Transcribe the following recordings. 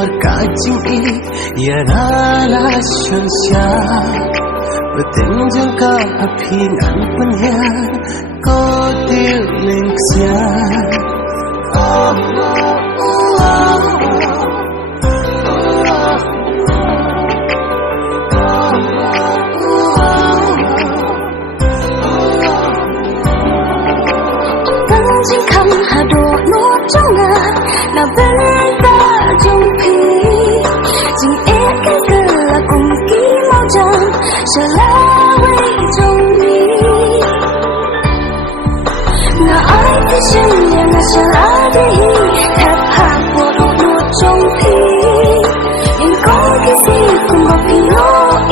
hor kajing I ya rala shunsya Betinjung ka apingan penyan ko dilingsia Jing kham ha do no trong nga na bên ta trong phi jing e kan ke la kum ki mau jam sa la wei trong mi na ai ti shin ya na sa la de hi thap ha bo do no trong phi in kong ki si kum ba pi no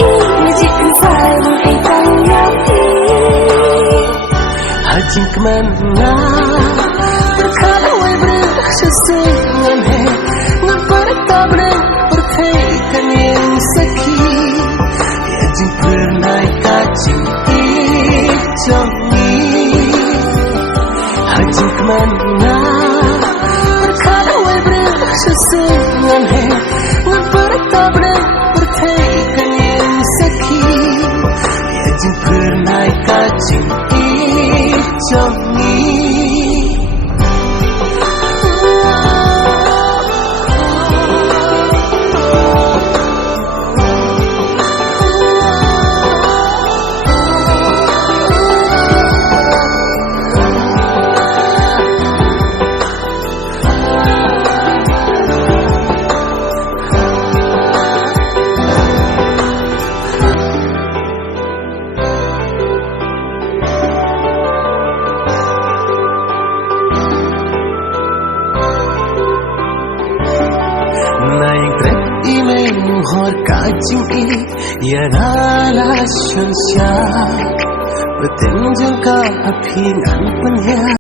I me ji kan sai lu ai tang ya pi Hajing kemana berkala wai bersesengan he Ngeperta bereng berkaikan yang seki Hajing pernah kacing ijongi Hajing kemana berkala wai bersesengan he Ngeperta bereng berkaikan yang seki Hajing pernah kacing Johnny hor kajing I ya rala shunsya Betinjung ka apingan penyan